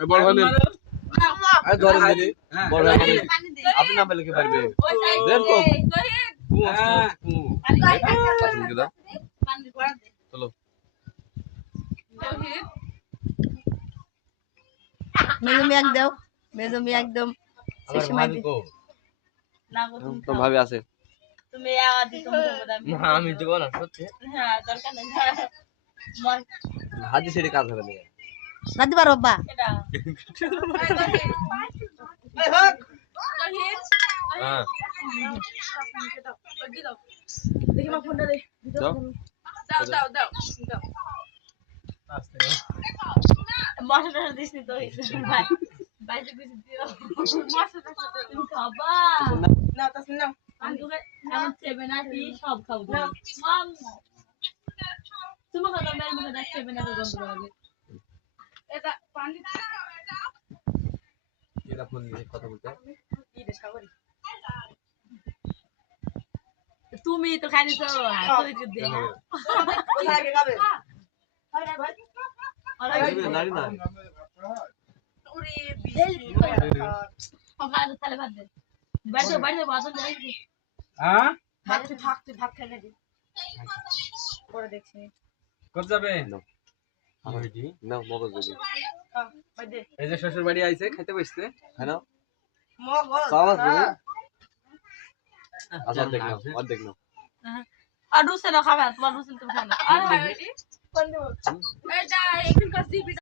বল বল আরে ধরে দিলি বল ভাই আপনি না পেলে কি পারবে দেন তো চলো মেজমি একদম মেজমি একদম শেষ সময় না গো তো ভাবে আছে তুমি আওয়াজ দিতে না আমি দেব না সত্যি হ্যাঁ দরকার নেই হাজি সেটা কাজ হবে না রাতে পারো বাবা এটা এই হোক হ্যাঁ দেখি মা ফোনটা দে দাও দাও দাও দাও মশাটা দিসনি তো ভাই বাইরে কিছু দিও মশাটা তুমি খাবা না তাস না আমি তোকে এমন চেবে না কি সব খাবো মাম তুমি কথা মেল মুখে দেখ চেবে না গন্ধ করবে এটা পানি এরা ফোন দিয়ে কথা বলতে কি রে সাগরি তুমি তো খাইনি তো হাতে দিতে দে না কোথায় আগে খাবে নারী না উড়ি সকালে তাহলে ভাত দে বাইরে বাইরে বাসন যাই হ্যাঁ থাকতে থাকতে ভাত খেলে দি পরে দেখছি কত যাবে আমার কি না মগজ দিদি ভাই দে এই যে শ্বশুর বাড়ি আইছে খেতে বসতে হ্যাঁ না মগজ সাবাস দিদি আচ্ছা দেখ না আর রুসেল খাবে তোমার রুসেল তুমি খাবে আর কোন দেব এটা এখানকার দিবি